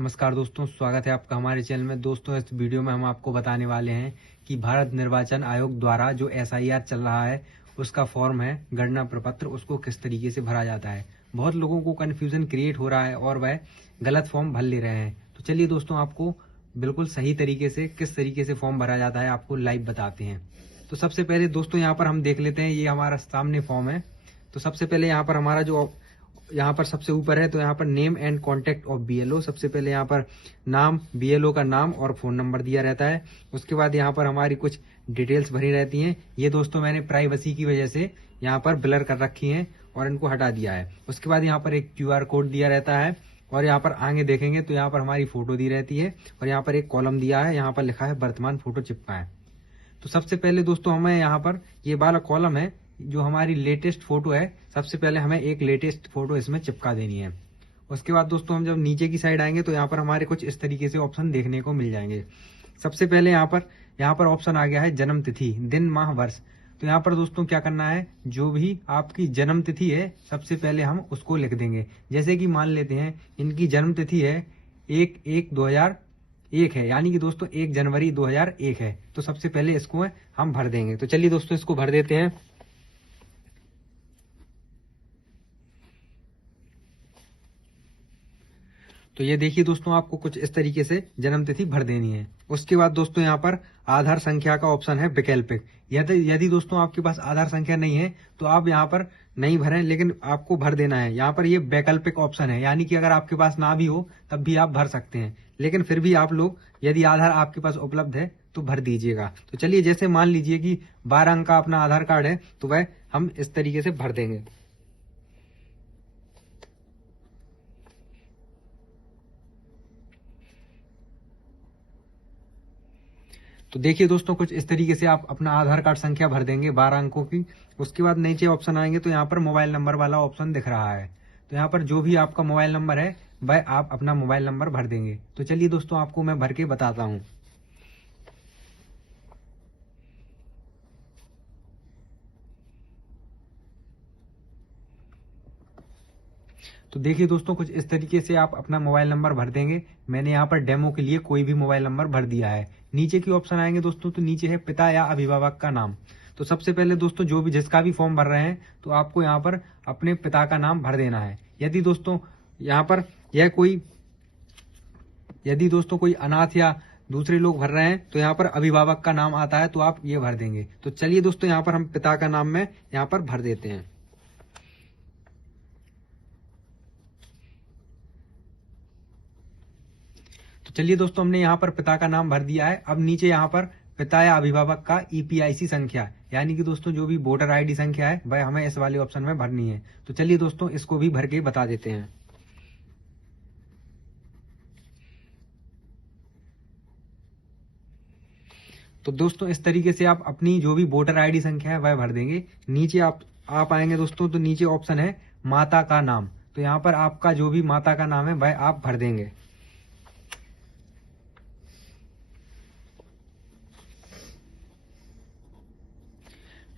नमस्कार दोस्तों, स्वागत है आपका हमारे चैनल में। दोस्तों, इस वीडियो में हम आपको बताने वाले हैं कि भारत निर्वाचन आयोग द्वारा जो एसआईआर चल रहा है उसका फॉर्म है गणना प्रपत्र, उसको किस तरीके से भरा जाता है। बहुत लोगों को कन्फ्यूजन क्रिएट हो रहा है और वह गलत फॉर्म भर ले रहे हैं। तो चलिए दोस्तों, आपको बिल्कुल सही तरीके से किस तरीके से फॉर्म भरा जाता है आपको लाइव बताते हैं। तो सबसे पहले दोस्तों यहाँ पर हम देख लेते हैं, ये हमारा सामने फॉर्म है। तो सबसे पहले यहाँ पर हमारा जो यहाँ पर सबसे ऊपर है तो यहाँ पर name and contact of BLO. सबसे पहले यहाँ पर नाम, बीएलओ का नाम और फोन नंबर दिया रहता है। उसके बाद यहाँ पर हमारी कुछ डिटेल्स भरी रहती हैं। ये दोस्तों मैंने प्राइवेसी की वजह से यहाँ पर ब्लर कर रखी हैं और इनको हटा दिया है। उसके बाद यहाँ पर एक क्यूआर कोड दिया रहता है और यहाँ पर आगे देखेंगे तो यहाँ पर हमारी फोटो दी रहती है और यहाँ पर एक कॉलम दिया है, यहाँ पर लिखा है वर्तमान फोटो चिपका है। तो सबसे पहले दोस्तों हमें यहाँ पर ये वाला कॉलम है जो हमारी लेटेस्ट फोटो है, सबसे पहले हमें एक लेटेस्ट फोटो इसमें चिपका देनी है। उसके बाद दोस्तों हम जब नीचे की साइड आएंगे तो यहाँ पर हमारे कुछ इस तरीके से ऑप्शन देखने को मिल जाएंगे। सबसे पहले यहाँ पर ऑप्शन आ गया है जन्म तिथि, दिन माह वर्ष। तो यहाँ पर दोस्तों क्या करना है, जो भी आपकी जन्म तिथि है सबसे पहले हम उसको लिख देंगे। जैसे कि मान लेते हैं इनकी जन्म तिथि है 1/1/2001 है, यानी कि दोस्तों 1 जनवरी 2001 है। तो सबसे पहले इसको हम भर देंगे। तो चलिए दोस्तों इसको भर देते हैं। तो ये देखिए दोस्तों, आपको कुछ इस तरीके से जन्म तिथि भर देनी है। उसके बाद दोस्तों यहाँ पर आधार संख्या का ऑप्शन है वैकल्पिक। यदि दोस्तों आपके पास आधार संख्या नहीं है तो आप यहाँ पर नहीं भरें, लेकिन आपको भर देना है। यहाँ पर ये वैकल्पिक ऑप्शन है, यानी कि अगर आपके पास ना भी हो तब भी आप भर सकते हैं, लेकिन फिर भी आप लोग यदि आधार आपके पास उपलब्ध है तो भर दीजिएगा। तो चलिए, जैसे मान लीजिए कि 12 अंक का अपना आधार कार्ड है तो वह हम इस तरीके से भर देंगे। तो देखिए दोस्तों, कुछ इस तरीके से आप अपना आधार कार्ड संख्या भर देंगे 12 अंकों की। उसके बाद नीचे ऑप्शन आएंगे तो यहाँ पर मोबाइल नंबर वाला ऑप्शन दिख रहा है। तो यहाँ पर जो भी आपका मोबाइल नंबर है वह आप अपना मोबाइल नंबर भर देंगे। तो चलिए दोस्तों, आपको मैं भर के बताता हूँ। तो देखिए दोस्तों, कुछ इस तरीके से आप अपना मोबाइल नंबर भर देंगे। मैंने यहाँ पर डेमो के लिए कोई भी मोबाइल नंबर भर दिया है। नीचे की ऑप्शन आएंगे दोस्तों तो नीचे है पिता या अभिभावक का नाम। तो सबसे पहले दोस्तों जो भी जिसका भी फॉर्म भर रहे हैं तो आपको यहाँ पर अपने पिता का नाम भर देना है। यदि दोस्तों यहाँ पर यदि दोस्तों कोई अनाथ या दूसरे लोग भर रहे हैं तो यहाँ पर अभिभावक का नाम आता है तो आप ये भर देंगे। तो चलिए दोस्तों, यहाँ पर हम पिता का नाम में यहाँ पर भर देते हैं। तो चलिए दोस्तों, हमने यहाँ पर पिता का नाम भर दिया है। अब नीचे यहाँ पर पिता या अभिभावक का ईपीआईसी संख्या, यानी कि दोस्तों जो भी वोटर आईडी संख्या है वह हमें इस वाले ऑप्शन में भरनी है। तो चलिए दोस्तों, इसको भी भर के बता देते हैं। तो दोस्तों इस तरीके से आप अपनी जो भी वोटर आईडी संख्या है वह भर देंगे। नीचे आप आएंगे दोस्तों तो नीचे ऑप्शन है माता का नाम। तो यहाँ पर आपका जो भी माता का नाम है वह आप भर देंगे।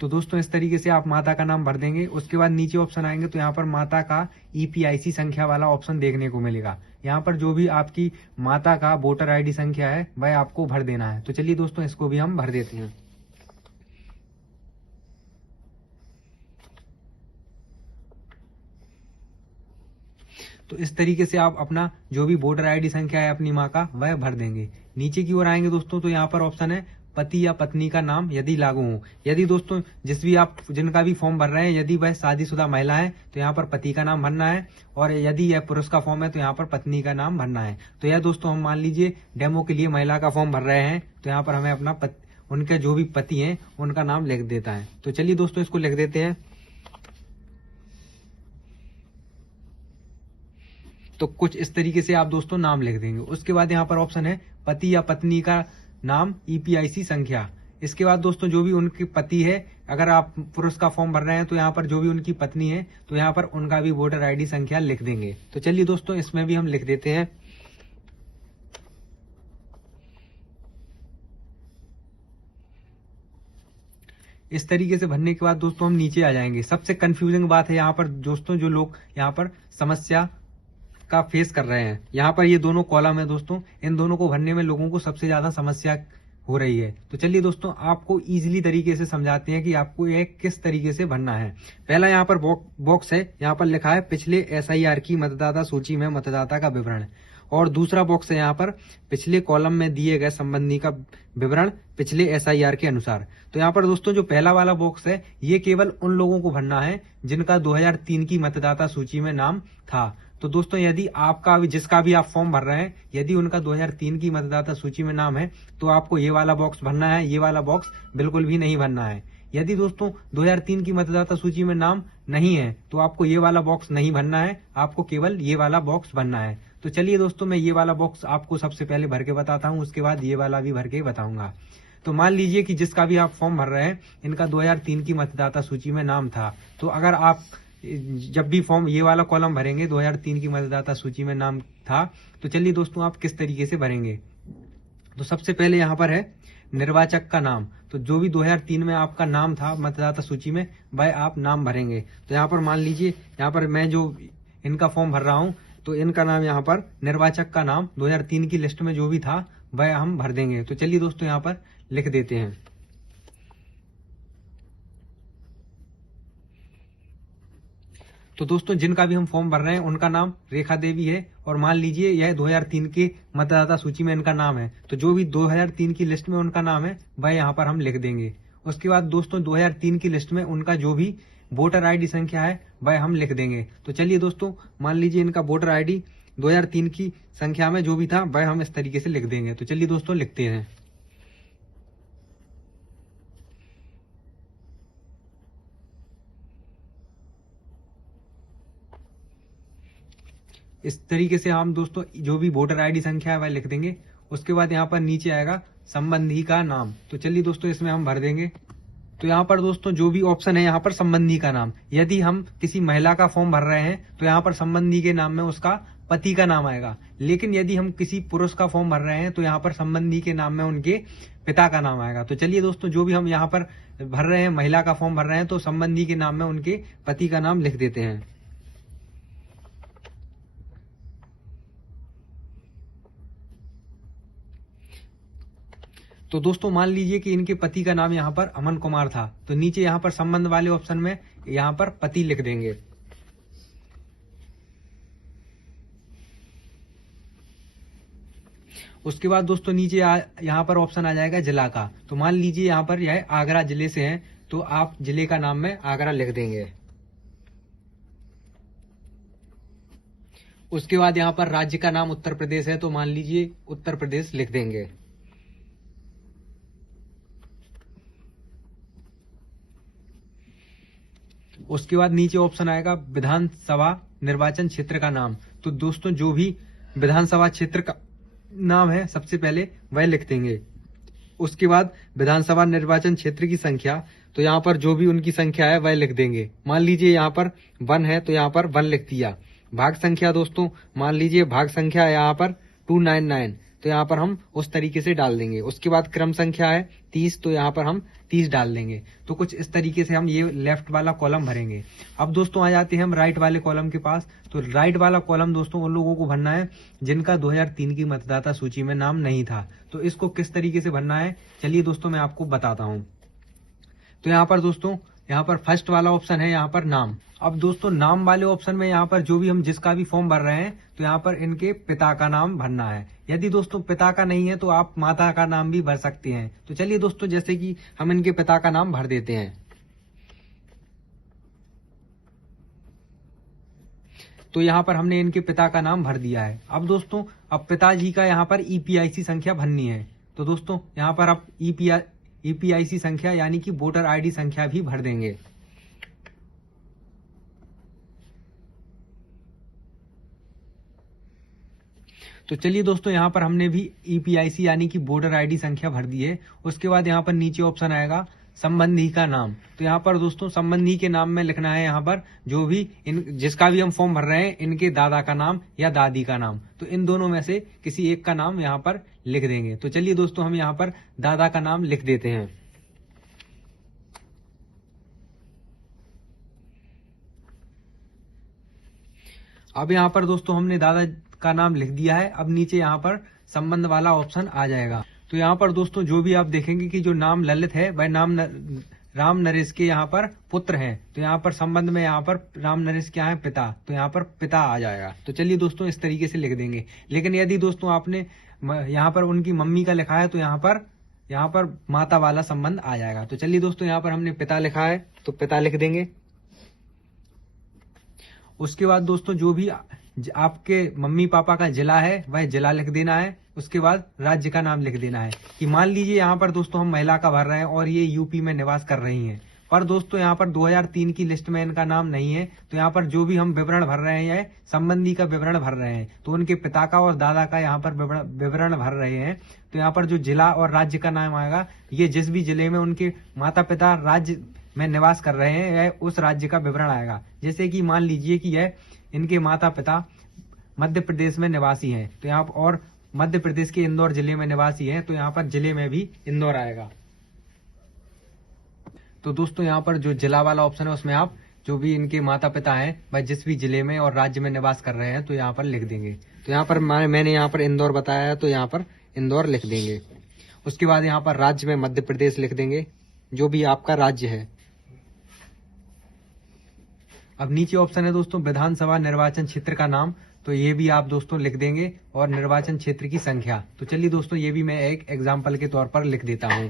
तो दोस्तों इस तरीके से आप माता का नाम भर देंगे। उसके बाद नीचे ऑप्शन आएंगे तो यहाँ पर माता का ईपीआईसी संख्या वाला ऑप्शन देखने को मिलेगा। यहाँ पर जो भी आपकी माता का वोटर आईडी संख्या है वह आपको भर देना है। तो चलिए दोस्तों, इसको भी हम भर देते हैं। तो इस तरीके से आप अपना जो भी वोटर आईडी संख्या है अपनी माँ का वह भर देंगे। नीचे की ओर आएंगे दोस्तों तो यहाँ पर ऑप्शन है पति या पत्नी का नाम यदि लागू हो। यदि दोस्तों जिनका भी फॉर्म भर रहे हैं यदि वह शादीशुदा महिला है तो यहाँ पर पति का नाम भरना है, और यदि यह पुरुष का फॉर्म है तो यहाँ पर पत्नी का नाम भरना है। तो यह दोस्तों हम मान लीजिए डेमो के लिए महिला का फॉर्म भर रहे हैं तो यहाँ पर हमें अपना उनके जो भी पति हैं उनका नाम लिख देता है। तो चलिए दोस्तों, इसको लिख देते हैं। तो कुछ इस तरीके से आप दोस्तों नाम लिख देंगे। उसके बाद यहाँ पर ऑप्शन है पति या पत्नी का नाम ईपीआईसी संख्या। इसके बाद दोस्तों जो भी उनके पति है, अगर आप पुरुष का फॉर्म भर रहे हैं तो यहाँ पर जो भी उनकी पत्नी है तो यहाँ पर उनका भी वोटर आईडी संख्या लिख देंगे। तो चलिए दोस्तों, इसमें भी हम लिख देते हैं। इस तरीके से भरने के बाद दोस्तों हम नीचे आ जाएंगे। सबसे कंफ्यूजिंग बात है यहाँ पर दोस्तों, जो लोग यहाँ पर समस्या का फेस कर रहे हैं। यहाँ पर ये दोनों कॉलम है दोस्तों, इन दोनों को भरने में लोगों को सबसे ज्यादा समस्या हो रही है। तो चलिए दोस्तों आपको इजीली तरीके से समझाते हैं कि आपको ये किस तरीके से भरना है। पहला यहाँ पर बॉक्स है, यहाँ पर लिखा है पिछले एसआईआर की मतदाता सूची में मतदाता का विवरण, और दूसरा बॉक्स है यहाँ पर पिछले कॉलम में दिए गए संबंधी का विवरण पिछले एसआईआर के अनुसार। तो यहाँ पर दोस्तों जो पहला वाला बॉक्स है ये केवल उन लोगों को भरना है जिनका 2003 की मतदाता सूची में नाम था। तो दोस्तों यदि आपका भी जिसका भी आप फॉर्म भर रहे हैं यदि उनका 2003 की मतदाता सूची में नाम है तो आपको ये वाला बॉक्स भरना है, ये वाला बॉक्स बिल्कुल भी नहीं भरना है। यदि दोस्तों 2003 की मतदाता सूची में नाम नहीं है तो आपको ये वाला बॉक्स नहीं भरना है, आपको केवल ये वाला बॉक्स भरना है। तो चलिए दोस्तों मैं ये वाला बॉक्स आपको सबसे पहले भर के बताता हूँ, उसके बाद ये वाला भी भर के बताऊंगा। तो मान लीजिए कि जिसका भी आप फॉर्म भर रहे हैं इनका 2003 की मतदाता सूची में नाम था। तो अगर आप जब भी फॉर्म ये वाला कॉलम भरेंगे 2003 की मतदाता सूची में नाम था, तो चलिए दोस्तों आप किस तरीके से भरेंगे। तो सबसे पहले यहाँ पर है निर्वाचक का नाम। तो जो भी 2003 में आपका नाम था मतदाता सूची में वह आप नाम भरेंगे। तो यहाँ पर मान लीजिए यहाँ पर मैं जो इनका फॉर्म भर रहा हूँ तो इनका नाम यहाँ पर निर्वाचक का नाम 2003 की लिस्ट में जो भी था वह हम भर देंगे। तो चलिए दोस्तों यहाँ पर लिख देते हैं। तो दोस्तों जिनका भी हम फॉर्म भर रहे हैं उनका नाम रेखा देवी है, और मान लीजिए यह 2003 के मतदाता सूची में इनका नाम है। तो जो भी 2003 की लिस्ट में उनका नाम है वह यहाँ पर हम लिख देंगे। उसके बाद दोस्तों 2003 की लिस्ट में उनका जो भी वोटर आईडी संख्या है वह हम लिख देंगे। तो चलिए दोस्तों मान लीजिए इनका वोटर आईडी 2003 की संख्या में जो भी था वह हम इस तरीके से लिख देंगे। तो चलिए दोस्तों लिखते हैं। इस तरीके से हम दोस्तों जो भी वोटर आईडी संख्या है वह लिख देंगे। उसके बाद यहाँ पर नीचे आएगा संबंधी का नाम। तो चलिए दोस्तों इसमें हम भर देंगे। तो यहाँ पर दोस्तों जो भी ऑप्शन है यहाँ पर संबंधी का नाम, यदि हम किसी महिला का फॉर्म भर रहे हैं तो यहाँ पर संबंधी के नाम में उसका पति का नाम आएगा। लेकिन यदि हम किसी पुरुष का फॉर्म भर रहे हैं तो यहाँ पर संबंधी के नाम में उनके पिता का नाम आएगा। तो चलिए दोस्तों जो भी हम यहाँ पर भर रहे हैं महिला का फॉर्म भर रहे हैं तो संबंधी के नाम में उनके पति का नाम लिख देते हैं। तो दोस्तों मान लीजिए कि इनके पति का नाम यहाँ पर अमन कुमार था, तो नीचे यहाँ पर संबंध वाले ऑप्शन में यहाँ पर पति लिख देंगे। उसके बाद दोस्तों नीचे यहाँ पर ऑप्शन आ जाएगा जिला का। तो मान लीजिए यहाँ पर यह आगरा जिले से है तो आप जिले का नाम में आगरा लिख देंगे। उसके बाद यहाँ पर राज्य का नाम उत्तर प्रदेश है तो मान लीजिए उत्तर प्रदेश लिख देंगे। उसके बाद नीचे ऑप्शन आएगा विधानसभा निर्वाचन क्षेत्र का नाम। तो दोस्तों जो भी विधानसभा क्षेत्र का नाम है सबसे पहले वह लिख देंगे। उसके बाद विधानसभा निर्वाचन क्षेत्र की संख्या, तो यहाँ पर जो भी उनकी संख्या है वह लिख देंगे। मान लीजिए यहाँ पर 1 है तो यहाँ पर 1 लिख दिया। भाग संख्या दोस्तों मान लीजिए भाग संख्या यहाँ पर 299 तो यहाँ पर हम उस तरीके से डाल देंगे। उसके बाद क्रम संख्या है 30 तो यहाँ पर हम 30 डाल देंगे। तो कुछ इस तरीके से हम ये लेफ्ट वाला कॉलम भरेंगे। अब दोस्तों आ जाते हैं हम राइट वाले कॉलम के पास। तो राइट वाला कॉलम दोस्तों उन लोगों को भरना है जिनका 2003 की मतदाता सूची में नाम नहीं था। तो इसको किस तरीके से भरना है चलिए दोस्तों मैं आपको बताता हूँ। तो यहाँ पर दोस्तों यहाँ पर फर्स्ट वाला ऑप्शन है यहाँ पर नाम। अब दोस्तों नाम वाले ऑप्शन में यहाँ पर जो भी हम जिसका भी फॉर्म भर रहे हैं तो यहाँ पर इनके पिता का नाम भरना है। यदि दोस्तों पिता का नहीं है तो आप माता का नाम भी भर सकते हैं। तो चलिए दोस्तों जैसे कि हम इनके पिता का नाम भर देते हैं। तो यहाँ पर हमने इनके पिता का नाम भर दिया है। अब दोस्तों अब पिताजी का यहाँ पर EPIC संख्या भरनी है। तो दोस्तों यहाँ पर आप EPIC संख्या यानी कि वोटर आईडी संख्या भी भर देंगे। तो चलिए दोस्तों यहाँ पर हमने भी EPIC यानी कि वोटर आईडी संख्या भर दी है। उसके बाद यहाँ पर नीचे ऑप्शन आएगा संबंधी का नाम। तो यहाँ पर दोस्तों संबंधी के नाम में लिखना है यहाँ पर जो भी जिसका भी हम फॉर्म भर रहे हैं इनके दादा का नाम या दादी का नाम। तो इन दोनों में से किसी एक का नाम यहाँ पर लिख देंगे। तो चलिए दोस्तों हम यहाँ पर दादा का नाम लिख देते हैं। अब यहाँ पर दोस्तों हमने दादा का नाम लिख दिया है। अब नीचे यहाँ पर संबंध वाला ऑप्शन आ जाएगा। तो यहाँ पर दोस्तों जो भी आप देखेंगे कि जो नाम ललित है वह नाम राम नरेश के यहाँ पर पुत्र हैं। तो यहाँ पर संबंध में यहाँ पर राम नरेश क्या है, पिता, तो यहाँ पर पिता आ जाएगा। तो चलिए दोस्तों इस तरीके से लिख देंगे। लेकिन यदि दोस्तों आपने यहाँ पर उनकी मम्मी का लिखा है तो यहाँ पर माता वाला संबंध आ जाएगा। तो चलिए दोस्तों यहाँ पर हमने पिता लिखा है तो पिता लिख देंगे। उसके बाद दोस्तों जो भी आपके मम्मी पापा का जिला है वह जिला लिख देना है। उसके बाद राज्य का नाम लिख देना है कि मान लीजिए यहाँ पर दोस्तों हम महिला का भर रहे हैं और ये यूपी में निवास कर रही हैं, पर दोस्तों यहाँ पर 2003 की लिस्ट में इनका नाम नहीं है। तो यहाँ पर जो भी हम विवरण भर रहे हैं, संबंधी का विवरण भर रहे हैं, तो उनके पिता का और दादा का यहाँ पर विवरण भर रहे हैं। तो यहाँ पर जो जिला और राज्य का नाम आएगा, ये जिस भी जिले में उनके माता पिता राज्य में निवास कर रहे हैं यह उस राज्य का विवरण आएगा। जैसे कि मान लीजिए कि यह इनके माता पिता मध्य प्रदेश में निवासी हैं, तो यहाँ और मध्य प्रदेश के इंदौर जिले में निवासी हैं, तो यहाँ पर जिले में भी इंदौर आएगा। तो दोस्तों यहाँ पर जो जिला वाला ऑप्शन है उसमें आप जो भी इनके माता पिता हैं वह जिस भी जिले में और राज्य में निवास कर रहे हैं तो यहाँ पर लिख देंगे। तो यहाँ पर मैंने यहाँ पर इंदौर बताया है तो यहाँ पर इंदौर लिख देंगे। उसके बाद यहाँ पर राज्य में मध्य प्रदेश लिख देंगे, जो भी आपका राज्य है। अब नीचे ऑप्शन है दोस्तों विधानसभा निर्वाचन क्षेत्र का नाम, तो ये भी आप दोस्तों लिख देंगे और निर्वाचन क्षेत्र की संख्या। तो चलिए दोस्तों ये भी मैं एक एग्जाम्पल के तौर पर लिख देता हूं।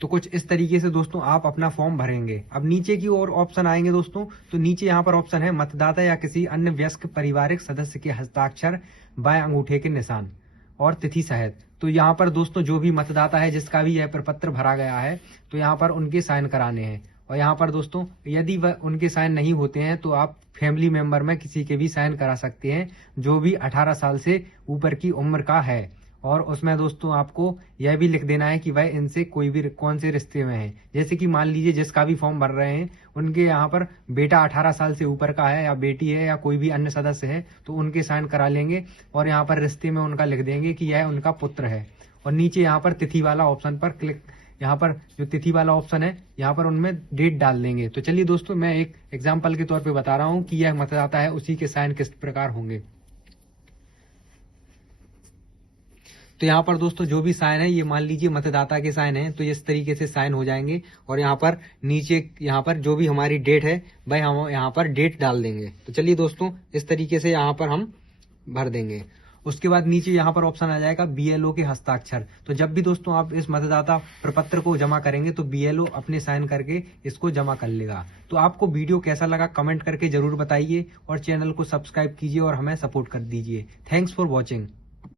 तो कुछ इस तरीके से दोस्तों आप अपना फॉर्म भरेंगे। अब नीचे की ओर ऑप्शन आएंगे दोस्तों, तो नीचे यहाँ पर ऑप्शन है मतदाता या किसी अन्य वयस्क पारिवारिक सदस्य के हस्ताक्षर, बाएं अंगूठे के निशान और तिथि सहित। तो यहाँ पर दोस्तों जो भी मतदाता है जिसका भी यह प्रपत्र भरा गया है तो यहाँ पर उनके साइन कराने हैं। और यहाँ पर दोस्तों यदि वह उनके साइन नहीं होते हैं तो आप फैमिली मेंबर में किसी के भी साइन करा सकते हैं जो भी 18 साल से ऊपर की उम्र का है। और उसमें दोस्तों आपको यह भी लिख देना है कि वह इनसे कोई भी कौन से रिश्ते में है। जैसे कि मान लीजिए जिसका भी फॉर्म भर रहे हैं उनके यहाँ पर बेटा 18 साल से ऊपर का है या बेटी है या कोई भी अन्य सदस्य है तो उनके साइन करा लेंगे और यहाँ पर रिश्ते में उनका लिख देंगे कि यह उनका पुत्र है। और नीचे यहाँ पर तिथि वाला ऑप्शन पर क्लिक, यहाँ पर जो तिथि वाला ऑप्शन है यहाँ पर उनमें डेट डाल देंगे। तो चलिए दोस्तों मैं एक एग्जाम्पल के तौर पे बता रहा हूँ कि यह मतदाता है उसी के साइन किस प्रकार होंगे। तो यहाँ पर दोस्तों जो भी साइन है ये मान लीजिए मतदाता के साइन है तो इस तरीके से साइन हो जाएंगे। और यहाँ पर नीचे यहाँ पर जो भी हमारी डेट है भाई हम यहाँ पर डेट डाल देंगे। तो चलिए दोस्तों इस तरीके से यहाँ पर हम भर देंगे। उसके बाद नीचे यहाँ पर ऑप्शन आ जाएगा बीएलओ के हस्ताक्षर। तो जब भी दोस्तों आप इस मतदाता प्रपत्र को जमा करेंगे तो बीएलओ अपने साइन करके इसको जमा कर लेगा। तो आपको वीडियो कैसा लगा कमेंट करके जरूर बताइए और चैनल को सब्सक्राइब कीजिए और हमें सपोर्ट कर दीजिए। Thanks for watching.